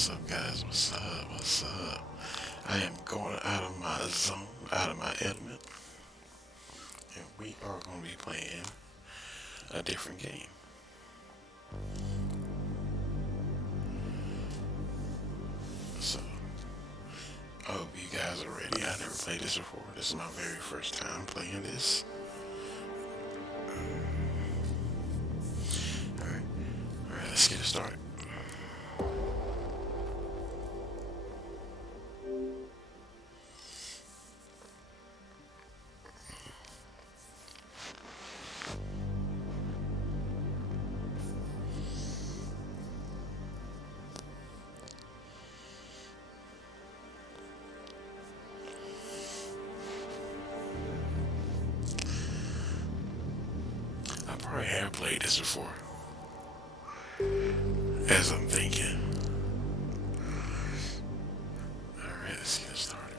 What's up, guys? What's up? What's up? I am going out of my zone, out of my element, and we are going to be playing a different game. So, I hope you guys are ready. I never played this before. This is my very first time playing this. Alright, let's get it started. I have played this before, as I'm thinking. Alright, let's get started.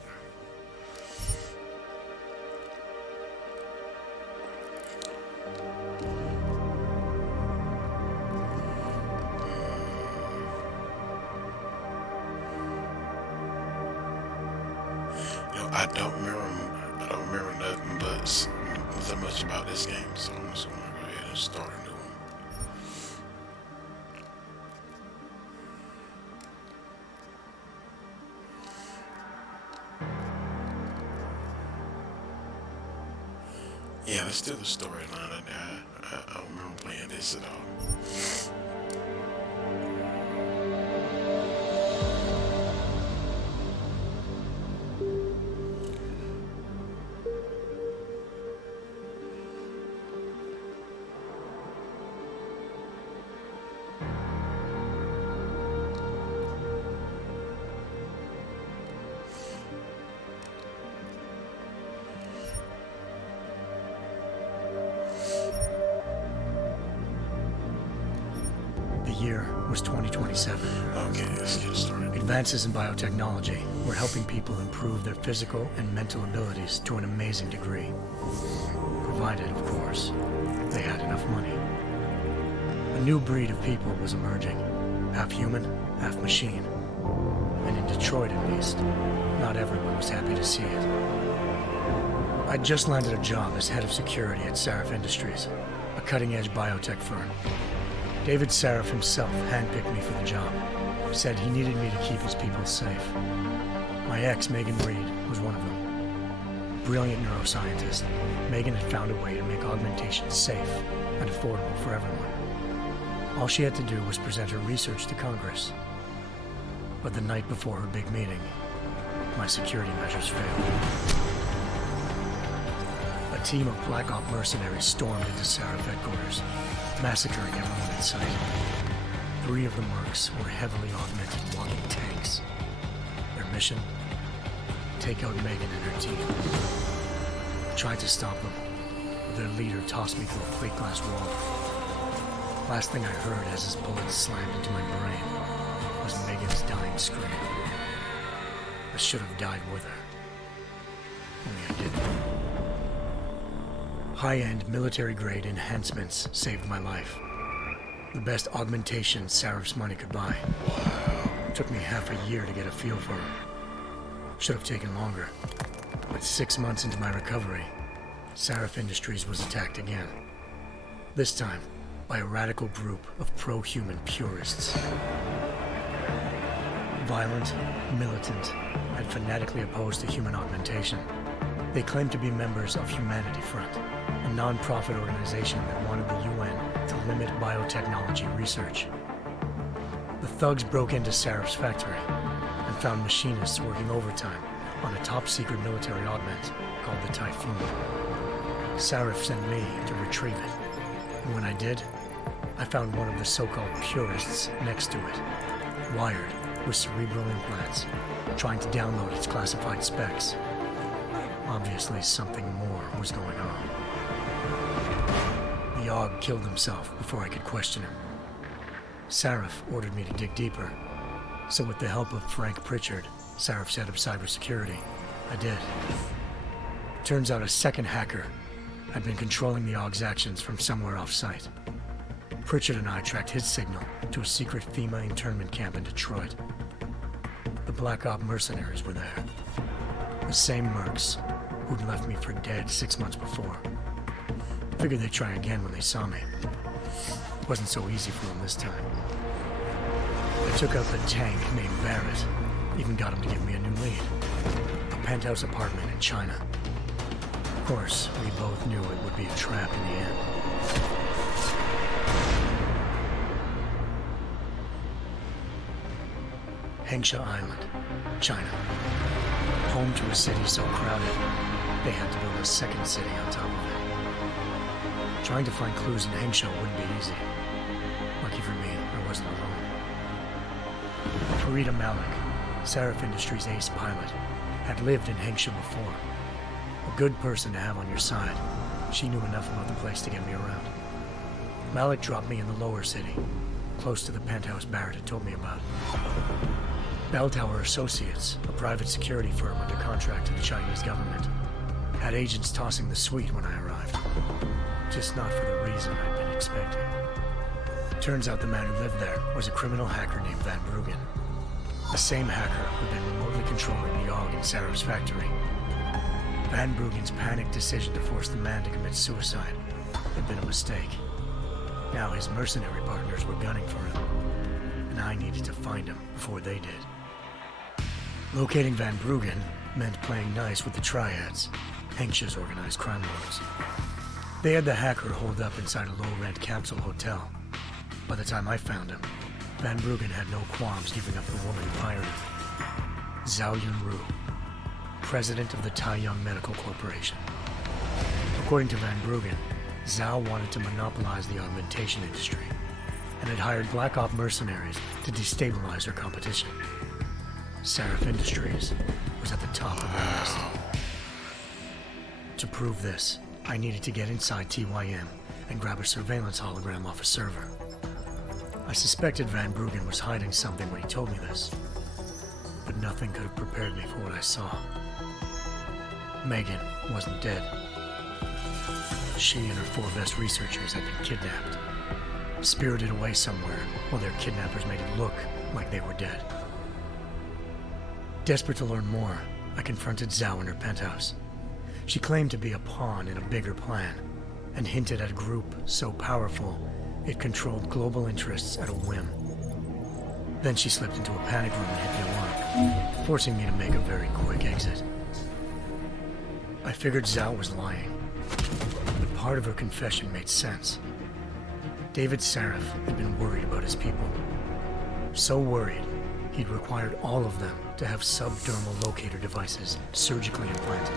I don't remember nothing but so much about this game, so I'm just gonna go ahead and start a new one. Yeah, let's do the storyline. I don't remember playing this at all. The year was 2027. Okay, let's get started. Advances in biotechnology were helping people improve their physical and mental abilities to an amazing degree. Provided, of course, they had enough money. A new breed of people was emerging, half human, half machine. And in Detroit, at least, not everyone was happy to see it. I'd just landed a job as head of security at Sarif Industries, a cutting-edge biotech firm. David Sarif himself handpicked me for the job, said he needed me to keep his people safe. My ex, Megan Reed, was one of them. Brilliant neuroscientist, Megan had found a way to make augmentation safe and affordable for everyone. All she had to do was present her research to Congress. But the night before her big meeting, my security measures failed. A team of Black Op mercenaries stormed into Sarif headquarters, massacring everyone in sight. 3 of the mercs were heavily augmented walking tanks. Their mission? Take out Megan and her team. I tried to stop them, but their leader tossed me through a plate glass wall. Last thing I heard as his bullets slammed into my brain was Megan's dying scream. I should have died with her. Only I didn't. High-end military-grade enhancements saved my life. The best augmentation Sarif's money could buy. It took me half a year to get a feel for them. Should have taken longer. But 6 months into my recovery, Sarif Industries was attacked again. This time, by a radical group of pro-human purists. Violent, militant, and fanatically opposed to human augmentation. They claimed to be members of Humanity Front, a non-profit organization that wanted the UN to limit biotechnology research. The thugs broke into Sarif's factory and found machinists working overtime on a top-secret military augment called the Typhoon. Sarif sent me to retrieve it, and when I did, I found one of the so-called purists next to it, wired with cerebral implants, trying to download its classified specs. Obviously, something more was going on. The AUG killed himself before I could question him. Sarif ordered me to dig deeper, so with the help of Frank Pritchard, Sarif's head of cybersecurity, I did. Turns out a second hacker had been controlling the AUG's actions from somewhere off-site. Pritchard and I tracked his signal to a secret FEMA internment camp in Detroit. The Black Op mercenaries were there. The same mercs who'd left me for dead 6 months before. Figured they'd try again when they saw me. It wasn't so easy for them this time. I took out the tank named Barrett. Even got him to give me a new lead. A penthouse apartment in China. Of course, we both knew it would be a trap in the end. Hengsha Island, China. Home to a city so crowded, they had to build a second city on top of it. Trying to find clues in Hengsha wouldn't be easy. Lucky for me, I wasn't alone. Farida Malik, Seraph Industries' ace pilot, had lived in Hengsha before. A good person to have on your side. She knew enough about the place to get me around. Malik dropped me in the lower city, close to the penthouse Barrett had told me about. Bell Tower Associates, a private security firm under contract to the Chinese government, had agents tossing the suite when I arrived. Just not for the reason I'd been expecting. Turns out the man who lived there was a criminal hacker named Van Bruggen. The same hacker who'd been remotely controlling the Yogg in Sarah's factory. Van Bruggen's panicked decision to force the man to commit suicide had been a mistake. Now his mercenary partners were gunning for him, and I needed to find him before they did. Locating Van Bruggen meant playing nice with the Triads, Hengsha's organized crime lords. They had the hacker holed up inside a low-rent capsule hotel. By the time I found him, Van Bruggen had no qualms giving up the woman who hired him. Zhao Yunru, president of the Taiyang Medical Corporation. According to Van Bruggen, Zhao wanted to monopolize the augmentation industry and had hired Black Op mercenaries to destabilize her competition. Seraph Industries was at the top of the list. To prove this, I needed to get inside TYM and grab a surveillance hologram off a server. I suspected Van Bruggen was hiding something when he told me this, but nothing could have prepared me for what I saw. Megan wasn't dead. She and her 4 best researchers had been kidnapped, spirited away somewhere while their kidnappers made it look like they were dead. Desperate to learn more, I confronted Zhao in her penthouse. She claimed to be a pawn in a bigger plan, and hinted at a group so powerful it controlled global interests at a whim. Then she slipped into a panic room and hit the alarm, forcing me to make a very quick exit. I figured Zhao was lying, but part of her confession made sense. David Seraph had been worried about his people. So worried, he'd required all of them to have subdermal locator devices surgically implanted.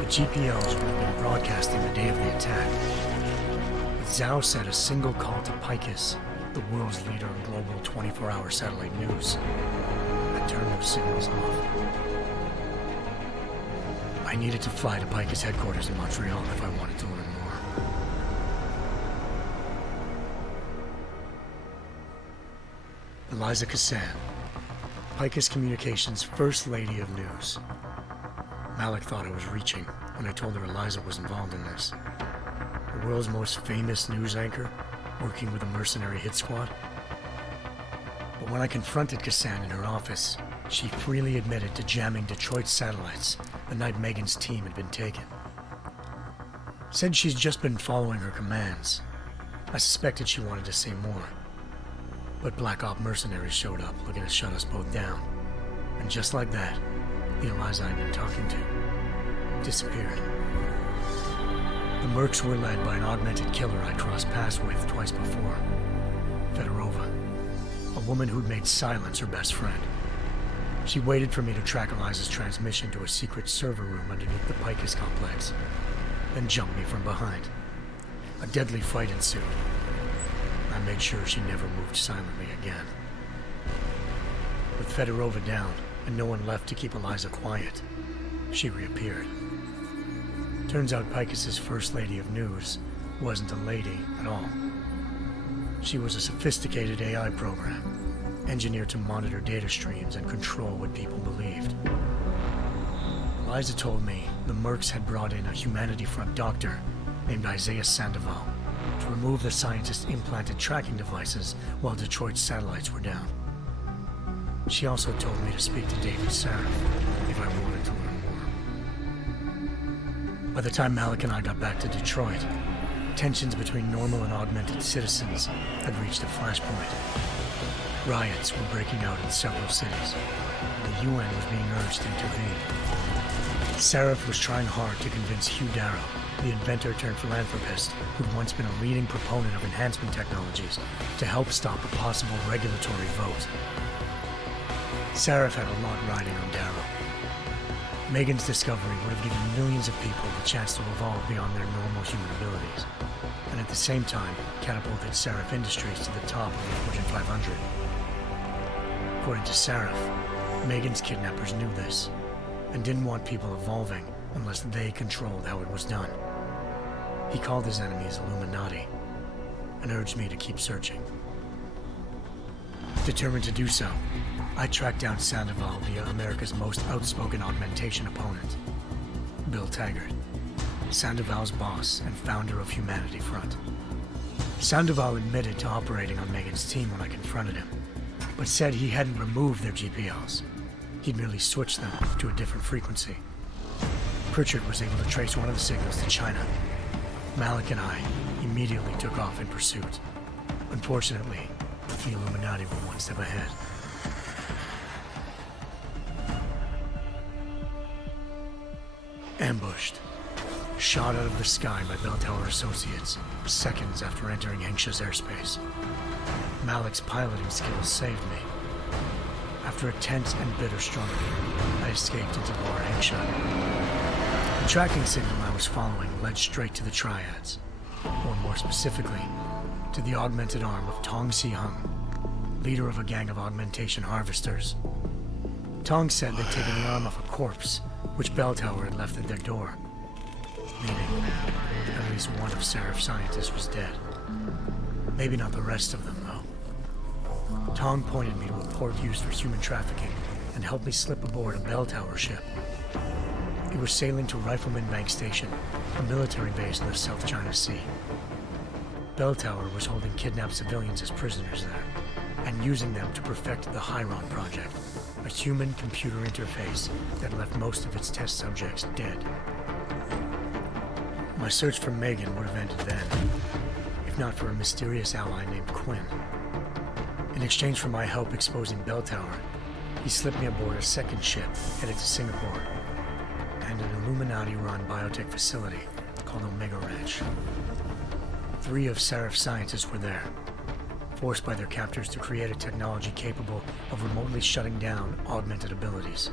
The GPLs would have been broadcasting the day of the attack. But Zhao said a single call to Picus, the world's leader in global 24-hour satellite news, had turned those signals off. I needed to fly to Picus headquarters in Montreal if I wanted to learn more. Eliza Kassan, Picus Communications' First Lady of News. Malik thought I was reaching when I told her Eliza was involved in this. The world's most famous news anchor, working with a mercenary hit squad. But when I confronted Kassan in her office, she freely admitted to jamming Detroit's satellites the night Megan's team had been taken. Said she's just been following her commands. I suspected she wanted to say more. But Black Op mercenaries showed up looking to shut us both down. And just like that, the Eliza I'd been talking to disappeared. The mercs were led by an augmented killer I crossed paths with twice before, Fedorova, a woman who'd made silence her best friend. She waited for me to track Eliza's transmission to a secret server room underneath the Picus complex, then jumped me from behind. A deadly fight ensued. I made sure she never moved silently again. With Fedorova down and no one left to keep Eliza quiet, she reappeared. Turns out Picus's First Lady of News wasn't a lady at all. She was a sophisticated AI program, engineered to monitor data streams and control what people believed. Eliza told me the mercs had brought in a Humanity Front doctor named Isaiah Sandoval to remove the scientist's implanted tracking devices while Detroit's satellites were down. She also told me to speak to David Sarif if I wanted to learn more. By the time Malik and I got back to Detroit, tensions between normal and augmented citizens had reached a flashpoint. Riots were breaking out in several cities. The UN was being urged to intervene. Sarif was trying hard to convince Hugh Darrow, the inventor-turned-philanthropist who'd once been a leading proponent of enhancement technologies, to help stop a possible regulatory vote. Sarif had a lot riding on Darrow. Megan's discovery would have given millions of people the chance to evolve beyond their normal human abilities, and at the same time catapulted Sarif Industries to the top of the Fortune 500. According to Sarif, Megan's kidnappers knew this, and didn't want people evolving unless they controlled how it was done. He called his enemies Illuminati, and urged me to keep searching. Determined to do so, I tracked down Sandoval via America's most outspoken augmentation opponent, Bill Taggart, Sandoval's boss and founder of Humanity Front. Sandoval admitted to operating on Megan's team when I confronted him, but said he hadn't removed their GPLs. He'd merely switched them to a different frequency. Pritchard was able to trace one of the signals to China. Malik and I immediately took off in pursuit. Unfortunately, the Illuminati were one step ahead. Ambushed. Shot out of the sky by Bell Tower Associates, seconds after entering Hengsha's airspace. Malik's piloting skills saved me. After a tense and bitter struggle, I escaped into Lower Hengsha. The tracking signal I was following led straight to the Triads, or more specifically, to the augmented arm of Tong Si-hung, leader of a gang of augmentation harvesters. Tong said they'd taken the arm off a corpse, which Bell Tower had left at their door, meaning at least one of Sarif's scientists was dead. Maybe not the rest of them, though. Tong pointed me to a port used for human trafficking and helped me slip aboard a Bell Tower ship. It was sailing to Rifleman Bank Station, a military base in the South China Sea. Bell Tower was holding kidnapped civilians as prisoners there, and using them to perfect the Hyron Project, a human-computer interface that left most of its test subjects dead. My search for Megan would have ended then, if not for a mysterious ally named Quinn. In exchange for my help exposing Bell Tower, he slipped me aboard a second ship headed to Singapore and an Illuminati-run biotech facility called Omega Ranch. 3 of Sarif's scientists were there, forced by their captors to create a technology capable of remotely shutting down augmented abilities.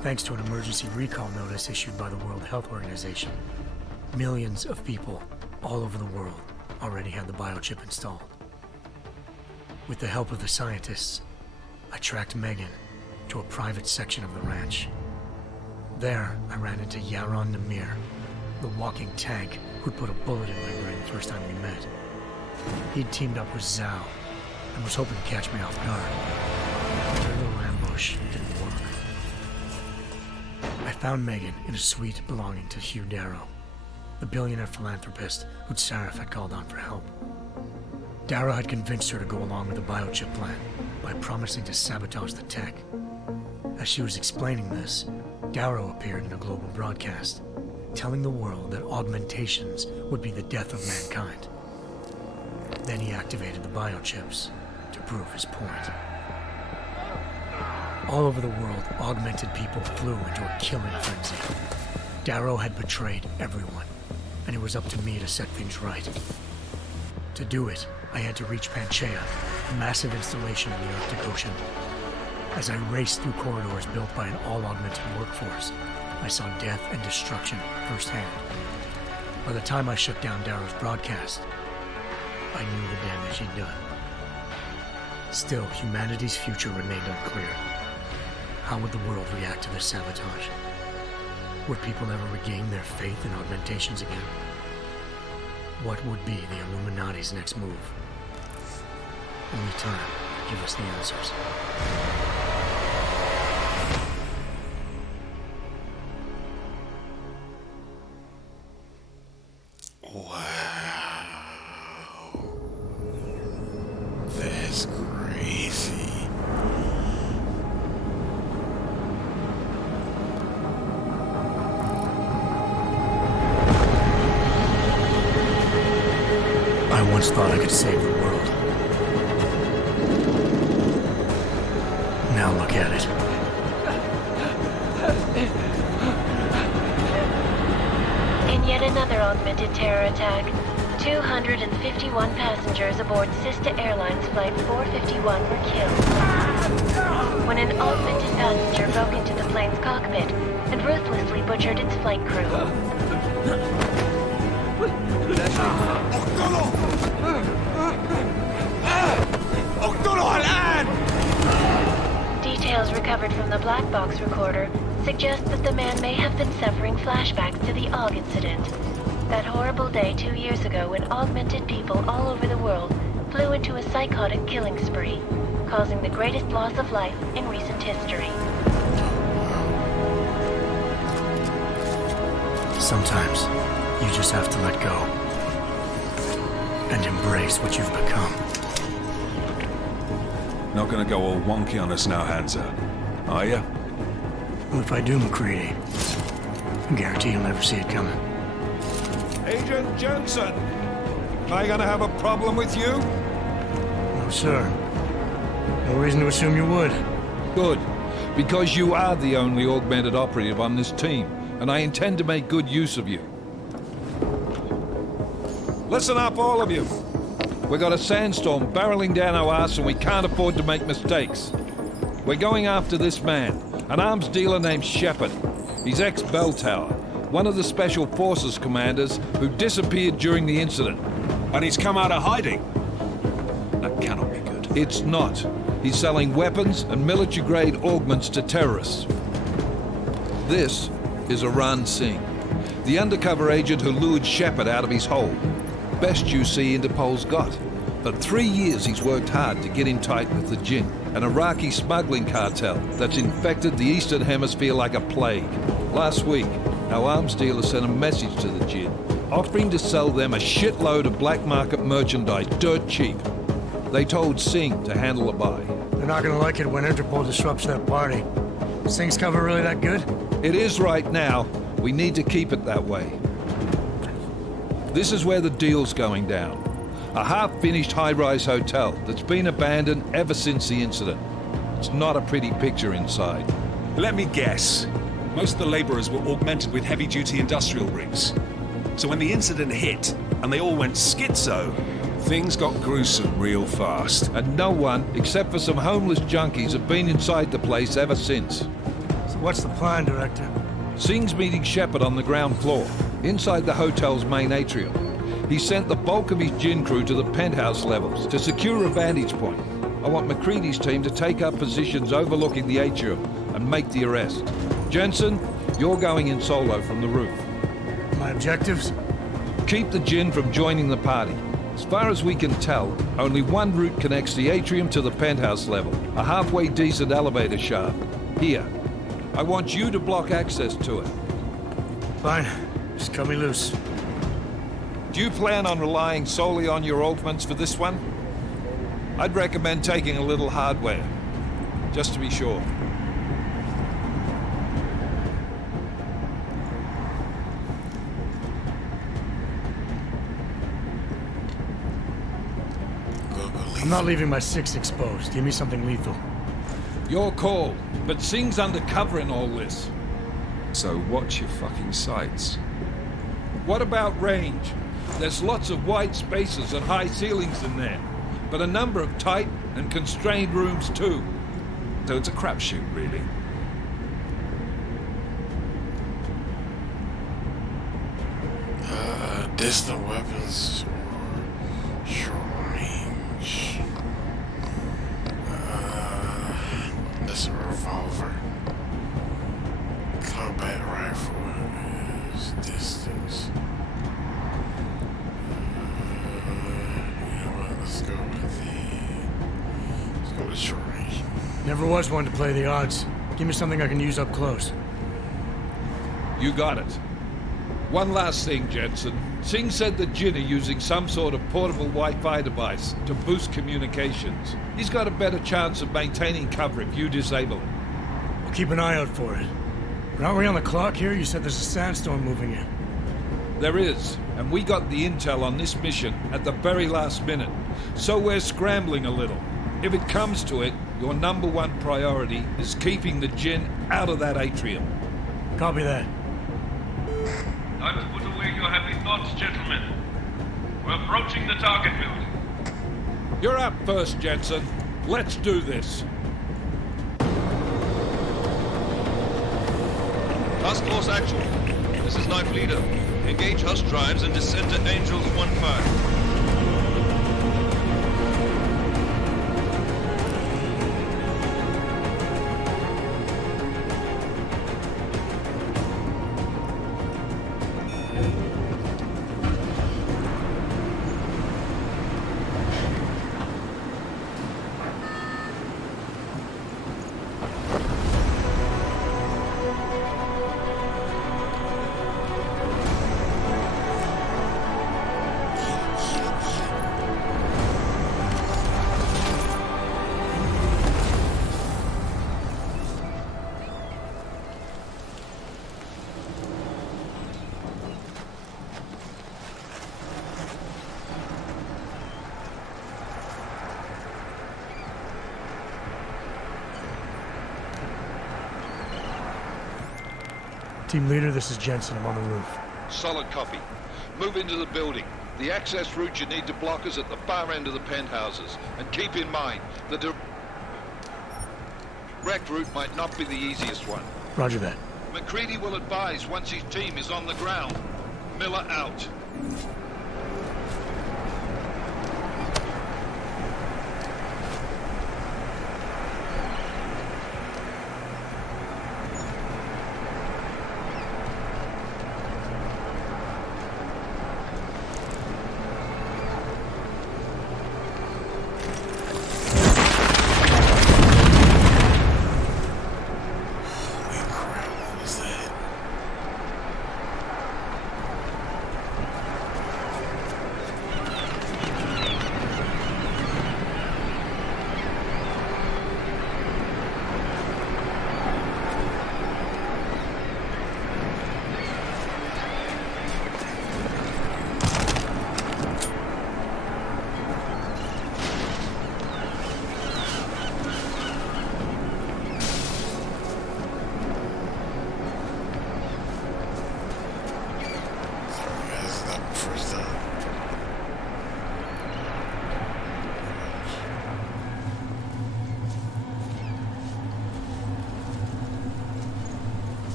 Thanks to an emergency recall notice issued by the World Health Organization, millions of people all over the world already had the biochip installed. With the help of the scientists, I tracked Megan to a private section of the ranch. There, I ran into Yaron Namir, the walking tank who'd put a bullet in my brain the first time we met. He'd teamed up with Zhao and was hoping to catch me off guard. Their little ambush didn't work. I found Megan in a suite belonging to Hugh Darrow, the billionaire philanthropist who'd Sarif had called on for help. Darrow had convinced her to go along with the biochip plan by promising to sabotage the tech. As she was explaining this, Darrow appeared in a global broadcast, telling the world that augmentations would be the death of mankind. Then he activated the biochips to prove his point. All over the world, augmented people flew into a killing frenzy. Darrow had betrayed everyone, and it was up to me to set things right. To do it, I had to reach Panchaea, a massive installation in the Arctic Ocean. As I raced through corridors built by an all-augmented workforce, I saw death and destruction firsthand. By the time I shut down Darrow's broadcast, I knew the damage he'd done. Still, humanity's future remained unclear. How would the world react to this sabotage? Would people ever regain their faith in augmentations again? What would be the Illuminati's next move? Only time will give us the answers. Wow. That's crazy. always thought I could save the world. Now look at it. In yet another augmented terror attack, 251 passengers aboard Sister Airlines Flight 451 were killed. When an augmented passenger broke into the plane's cockpit and ruthlessly butchered its flight crew. Details recovered from the black box recorder suggest that the man may have been suffering flashbacks to the AUG incident. That horrible day 2 years ago when augmented people all over the world flew into a psychotic killing spree, causing the greatest loss of life in recent history. Sometimes, you just have to let go. And embrace what you've become. Not gonna go all wonky on us now, Hansa, are you? Well, if I do, McCready, I guarantee you'll never see it coming. Agent Jensen! Am I gonna have a problem with you? No, sir. No reason to assume you would. Good, because you are the only augmented operative on this team, and I intend to make good use of you. Listen up, all of you. We got a sandstorm barreling down our arse and we can't afford to make mistakes. We're going after this man, an arms dealer named Shepard. He's ex-Bell Tower, one of the Special Forces commanders who disappeared during the incident. And he's come out of hiding? That cannot be good. It's not. He's selling weapons and military-grade augments to terrorists. This is Aran Singh, the undercover agent who lured Shepard out of his hole. Best you see Interpol's got. For 3 years he's worked hard to get in tight with the Jinn, an Iraqi smuggling cartel that's infected the Eastern Hemisphere like a plague. Last week, our arms dealer sent a message to the Jinn, offering to sell them a shitload of black market merchandise dirt cheap. They told Singh to handle a buy. They're not gonna like it when Interpol disrupts that party. Is Singh's cover really that good? It is right now. We need to keep it that way. This is where the deal's going down. A half-finished high-rise hotel that's been abandoned ever since the incident. It's not a pretty picture inside. Let me guess. Most of the laborers were augmented with heavy-duty industrial rigs. So when the incident hit, and they all went schizo, things got gruesome real fast. And no one, except for some homeless junkies, have been inside the place ever since. So what's the plan, Director? Singh's meeting Shepard on the ground floor, inside the hotel's main atrium. He sent the bulk of his Jinn crew to the penthouse levels to secure a vantage point. I want McCready's team to take up positions overlooking the atrium and make the arrest. Jensen, you're going in solo from the roof. My objectives? Keep the Jinn from joining the party. As far as we can tell, only one route connects the atrium to the penthouse level, a halfway decent elevator shaft. Here. I want you to block access to it. Fine. Just cut me loose. Do you plan on relying solely on your augments for this one? I'd recommend taking a little hardware, just to be sure. I'm not leaving my 6 exposed. Give me something lethal. Your call, but Singh's undercover in all this. So watch your fucking sights. What about range? There's lots of wide spaces and high ceilings in there, but a number of tight and constrained rooms too. So it's a crapshoot, really. Distant weapons or short range. That's a revolver. Combat rifle is distance. You know what? Let's go with short range. Never was one to play the odds. Give me something I can use up close. You got it. One last thing, Jensen. Singh said the Jinn are using some sort of portable Wi-Fi device to boost communications. He's got a better chance of maintaining cover if you disable it. We'll keep an eye out for it. But aren't we on the clock here? You said there's a sandstorm moving in. There is, and we got the intel on this mission at the very last minute. So we're scrambling a little. If it comes to it, your number one priority is keeping the Jinn out of that atrium. Copy that. Time to put away your happy thoughts, gentlemen. We're approaching the target building. You're up first, Jensen. Let's do this. Task Force Actual. This is Knife Leader. Engage Hush drives and descend to Angels 1-5. Team leader, this is Jensen. I'm on the roof. Solid copy. Move into the building. The access route you need to block is at the far end of the penthouses. And keep in mind, the direct route might not be the easiest one. Roger that. McCready will advise once his team is on the ground. Miller out.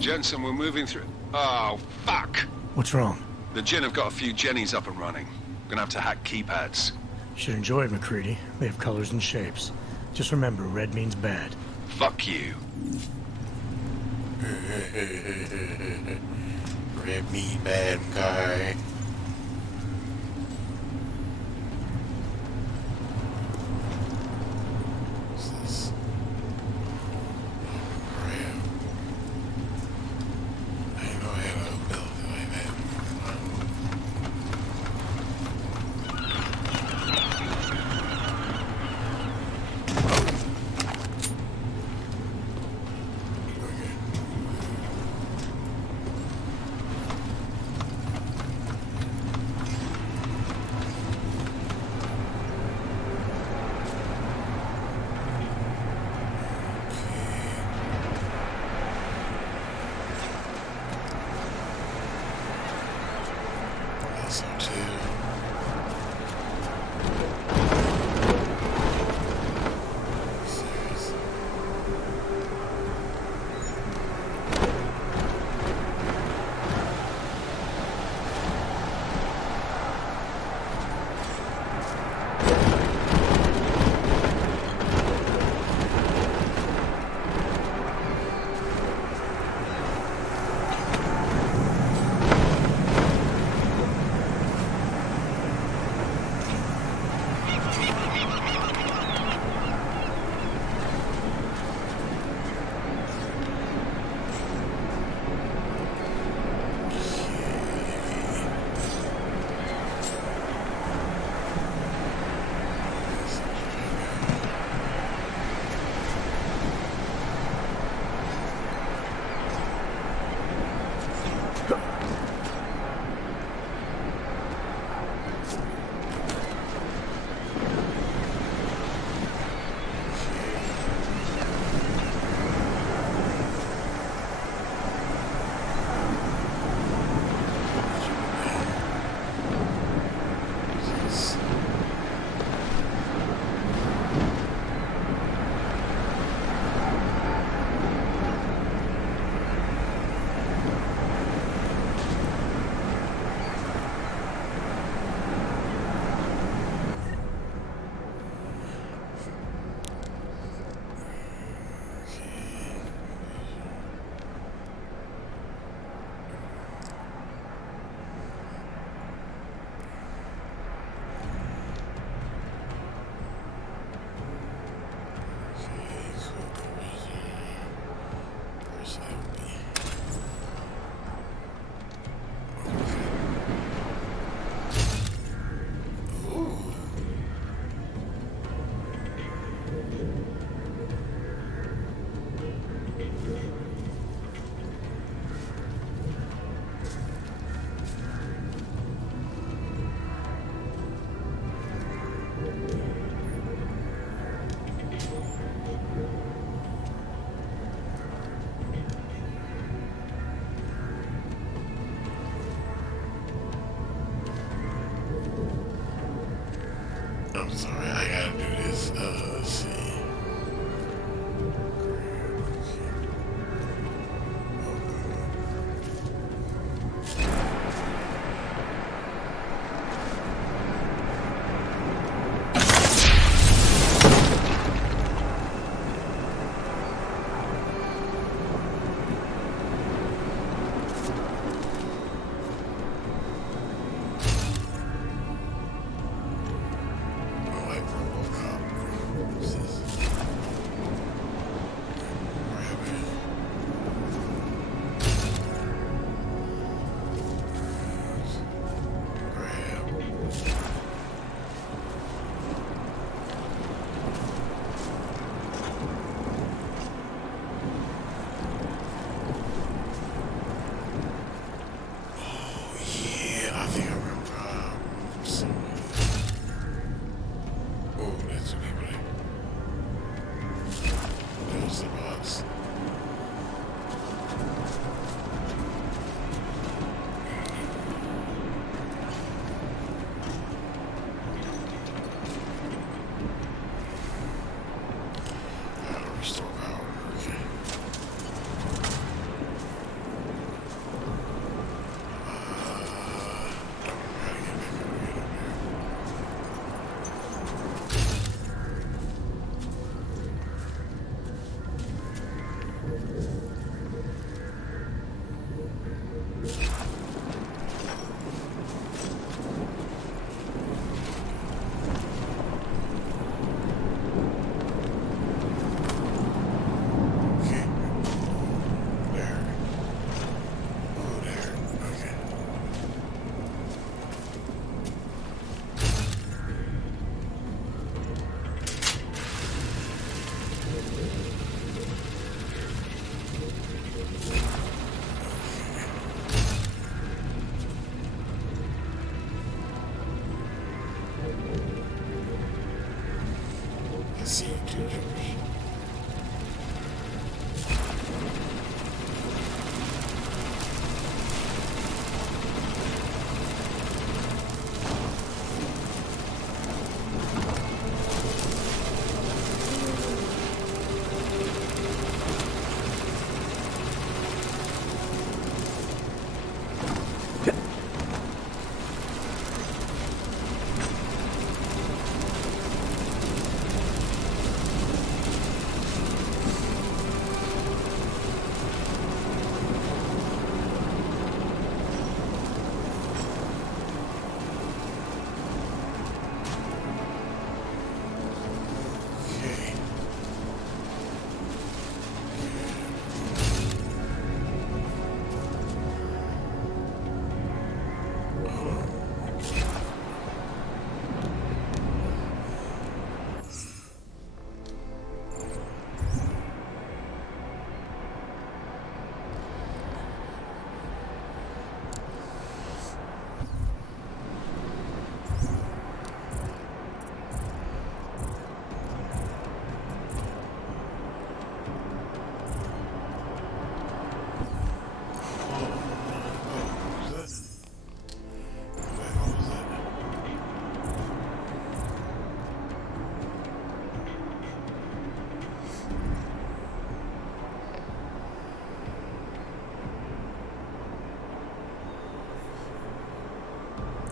Jensen, we're moving through... Oh, fuck! What's wrong? The Jinn have got a few Jennies up and running. Gonna have to hack keypads. Should enjoy it, McCready. They have colors and shapes. Just remember, red means bad. Fuck you. Red meat bad guy. What's this? Crap. I didn't know I had an ability like that. So too. Seriously. sorry, I gotta do this. Let's see.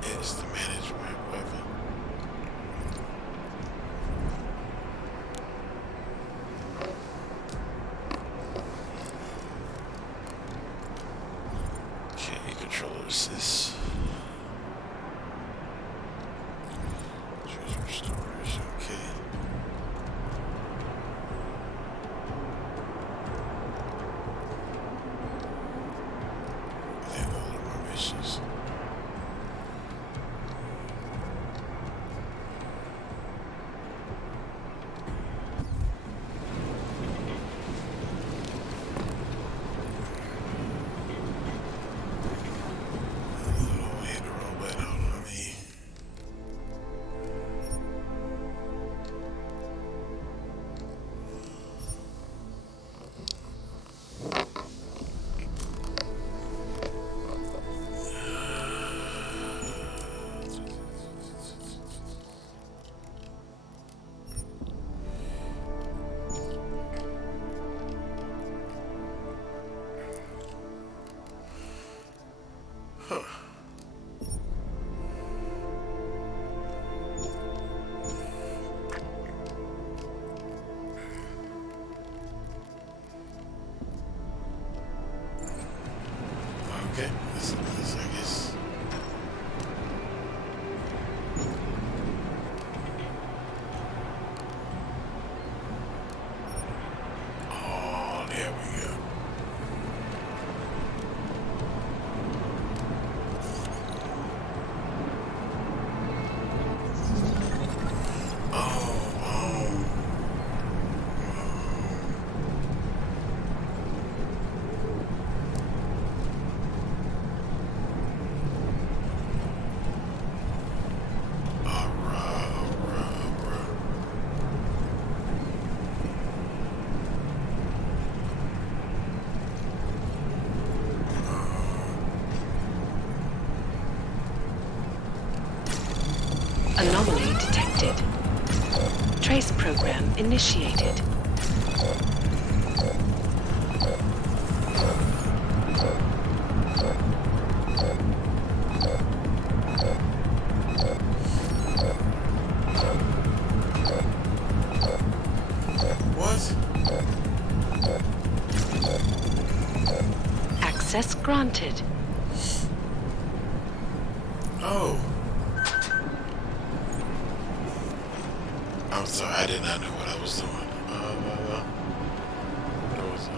It's the management weapon. Okay, controller assist. Treasure storage, okay. And then all of my missions. Okay, this I guess. Oh, there we go. Anomaly detected. Trace program initiated. What? Access granted. Oh. I'm sorry, I did not know what I was doing. What was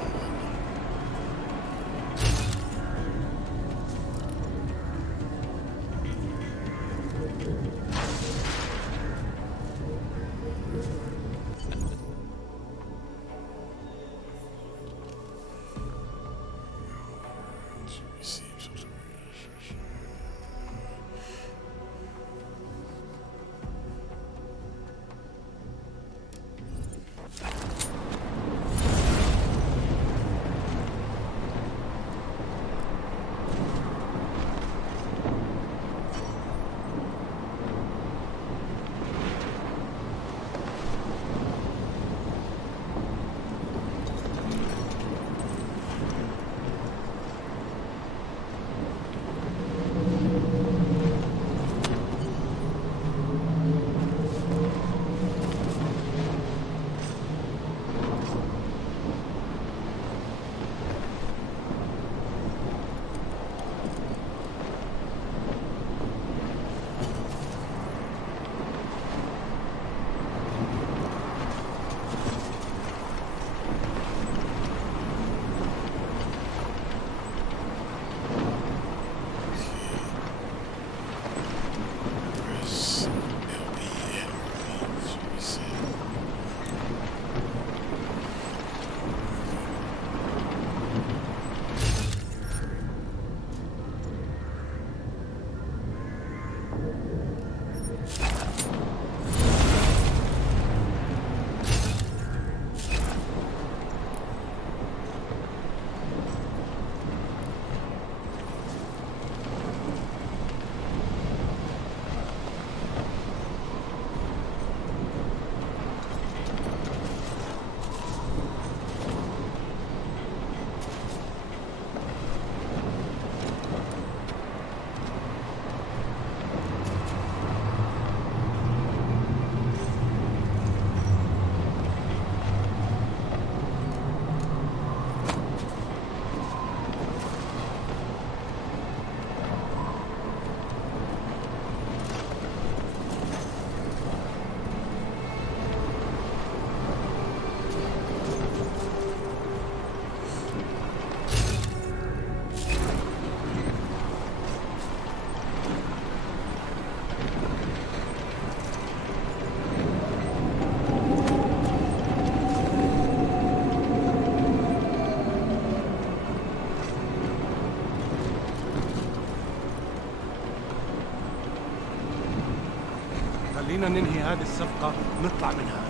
خلينا ننهي هذه الصفقة ونطلع منها.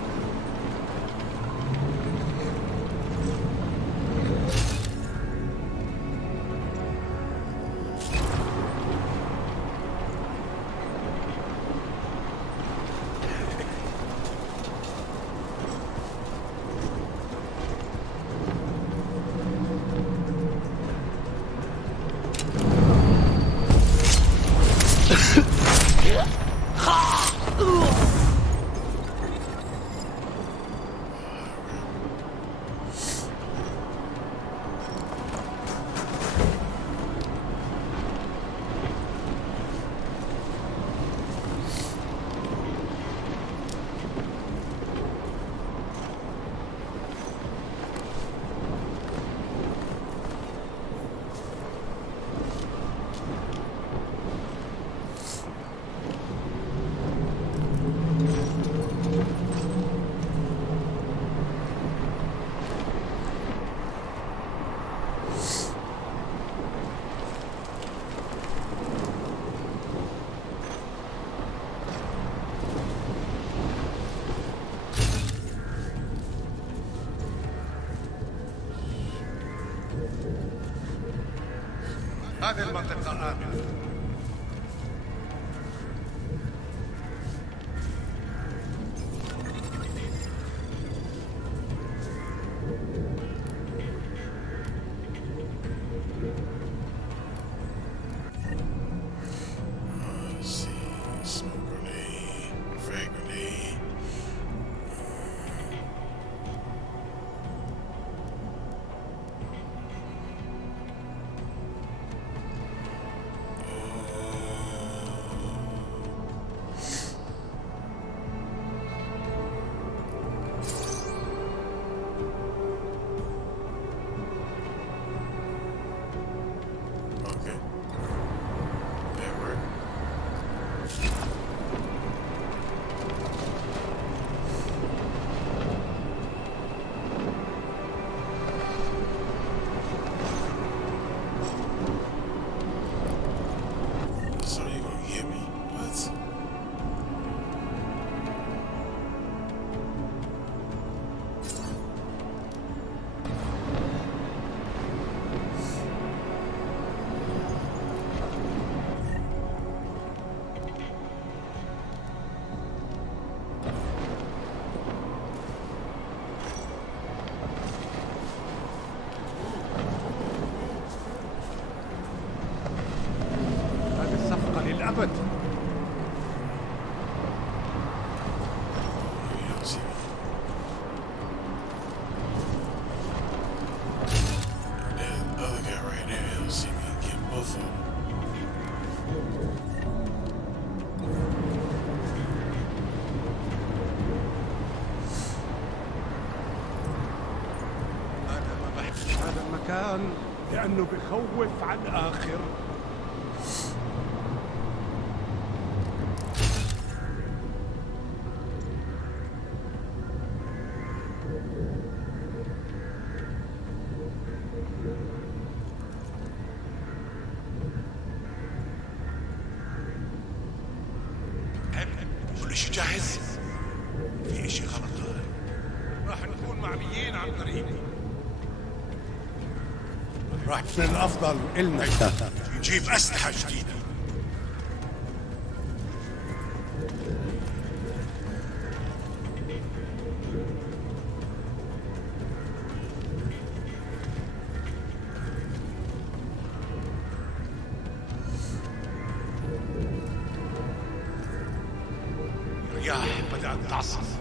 هذه المنطقة آمنة. Let's see. Smoke grenade, frag grenade. Okay. That worked. So you gonna hit me? What? هذه الصفقة للأبد. You don't see me. That other guy right there, he don't see me. Get both of them. هذا المكان لأنه بخوف على الآخر. كل شيء جاهز؟ في اشي غلط هون. راح نكون معميين عن قريب. راح من الأفضل إلنا نجيب أسلحة جديدة. الرياح بدأت تعصف.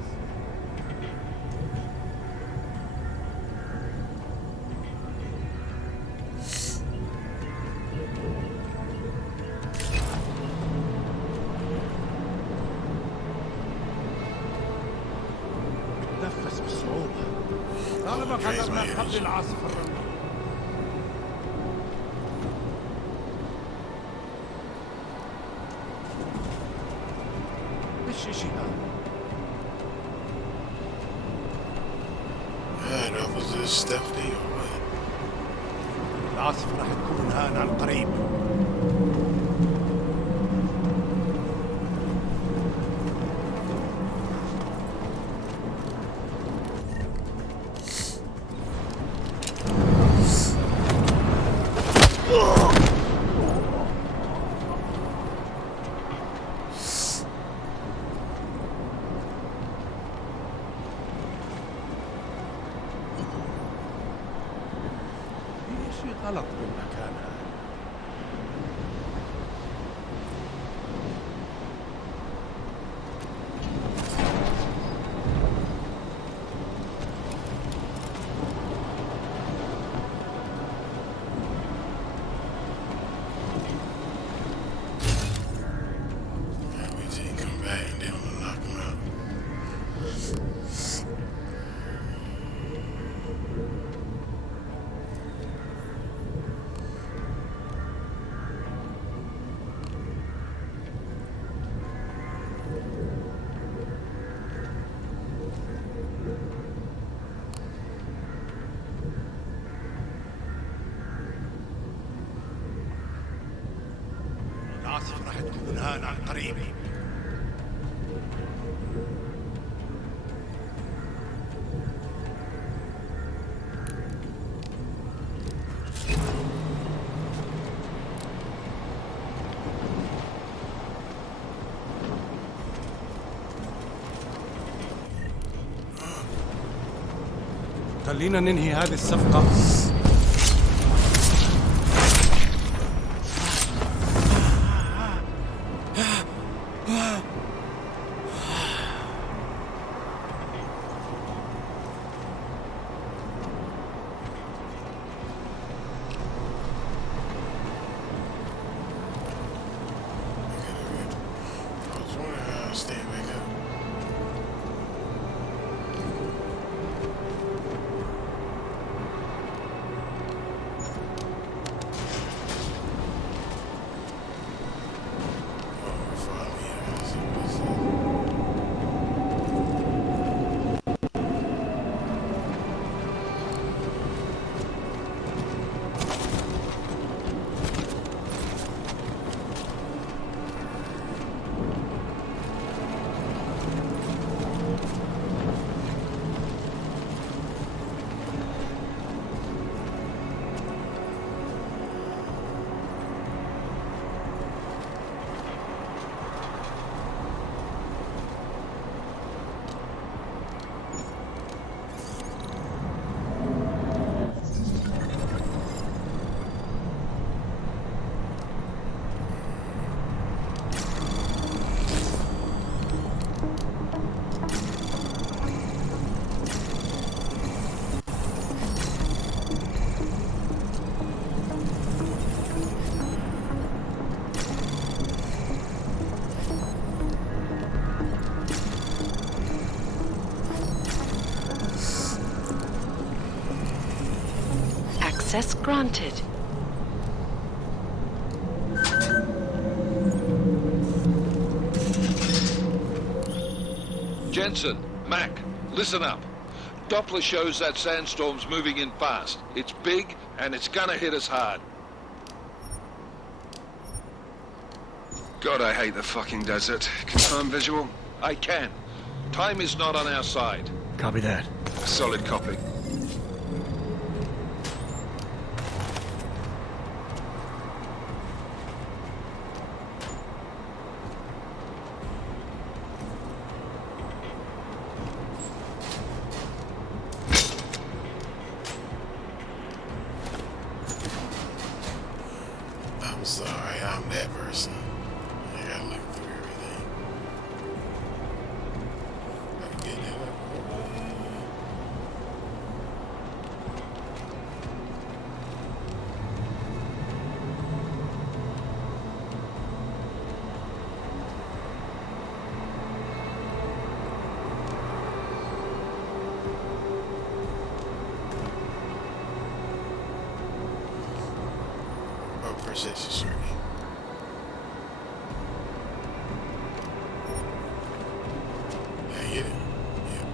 نتنفس بصعوبة. طالما حضرنا قبل العاصفة الرملية. ايش شيء هذا؟ I don't know, was this Stephanie or what? العاصفة راح تكون هان عن قريب. في شيء غلط بالمكان هذا. العاصفة راح تكون هان عن قريب. خلينا ننهي هذه الصفقة. Access granted. Jensen, Mac, listen up. Doppler shows that sandstorm's moving in fast. It's big, and it's gonna hit us hard. God, I hate the fucking desert. Confirm visual? I can. Time is not on our side. Copy that. Solid copy. I'm sorry, I'm that person. I gotta look through everything. Gotta get it up. Oh, precision search. Yeah, get it. Yeah.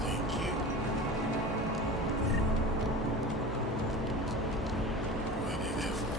Thank you. What did that for?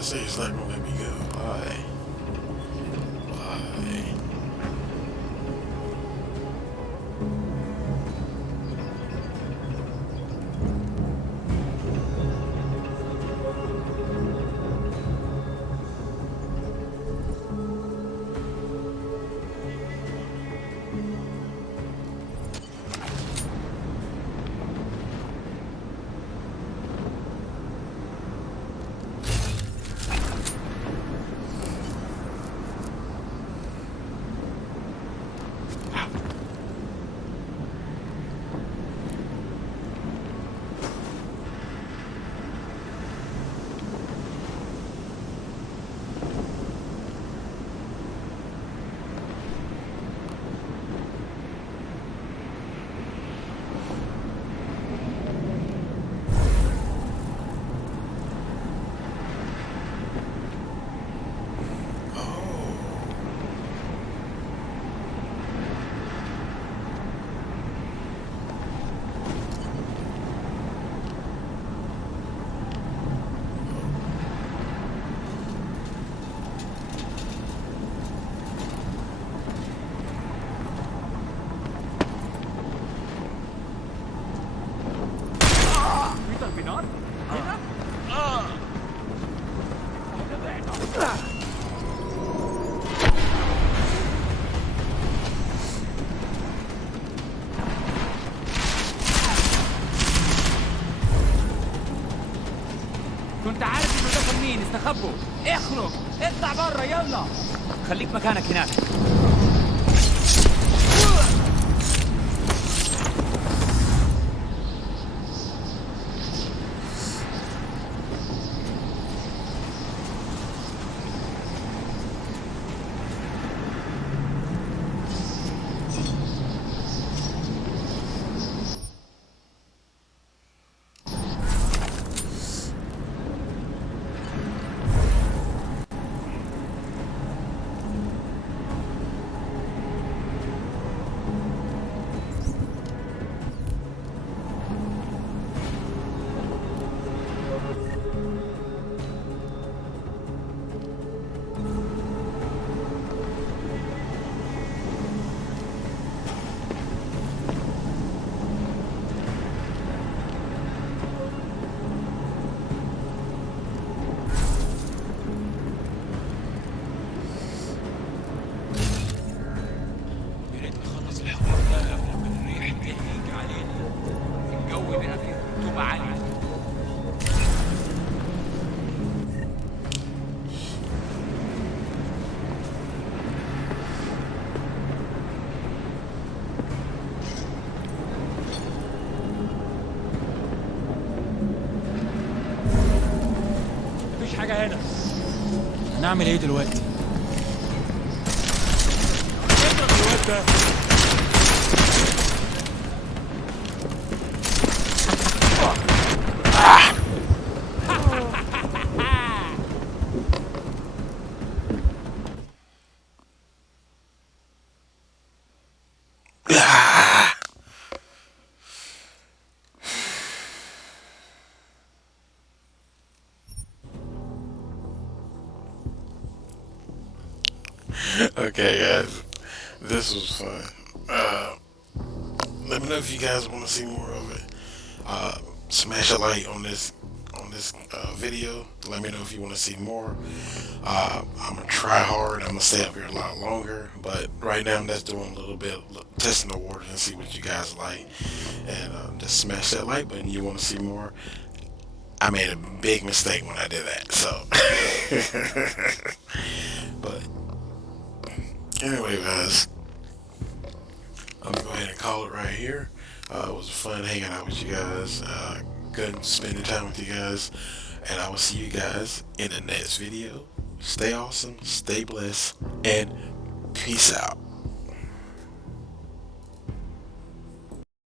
I say it's not gonna let me go. Why? Why? كنت عارف انه دخل مين استخبوا. اخرج اطلع برا يلا. خليك مكانك هناك. حاجة هنا. هنعمل ايه دلوقتي؟ اضرب الواد ده. Okay, guys, this was fun. Let me know if you guys want to see more of it. Smash a like on this video. Let me know if you want to see more. I'm gonna try hard. I'm gonna stay up here a lot longer, but right now I'm just doing a little bit testing the waters and see what you guys like. And just smash that like button. You want to see more? I made a big mistake when I did that. So, but. Anyway, guys, I'm gonna go ahead and call it right here. It was fun hanging out with you guys. Good spending time with you guys, and I will see you guys in the next video. Stay awesome, stay blessed, and peace out.